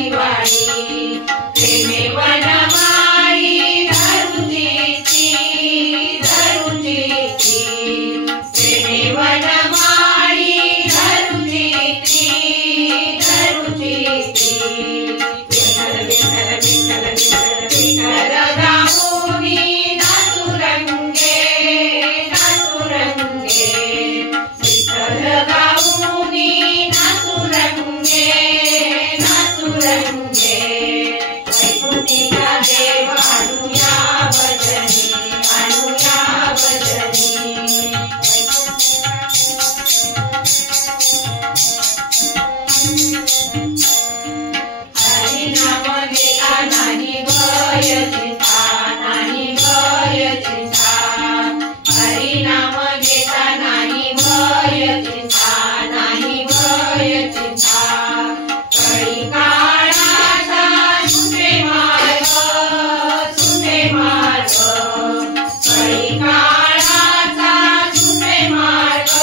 दिवाळी प्रेमे वनमाळी धरुजीची प्रेमे वनमाळी धरुजीची विठ्ठल विठ्ठल विठ्ठल विठ्ठल विठ्ठल गाऊनी नाचुरंगे विठ्ठल गाऊनी नाचुरंगे वैकुंठीचा देव आणूया भजनी हरिनाम घेता नाही भय चिंता हरिनाम घेता नाही भय चिंता कळी काळाचा सुटे मार्ग कळी काळाचा सुटे मार्ग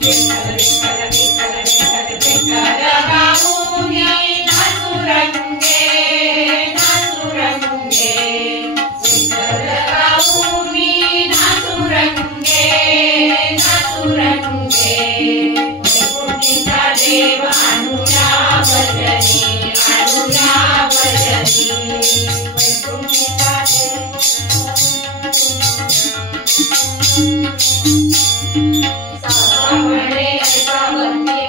विठ्ठल विठ्ठल विठ्ठल विठ्ठल विठ्ठल गाऊनी नाचुरंगे विठ्ठल गाऊनी नाचुरंगे वैकुंठीचा देव आणूया भजनी वैकुंठीचा देव सावळे ऐका भक्ती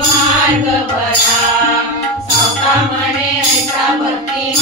मार्ग भरा सावका म्हणे ऐका भक्ती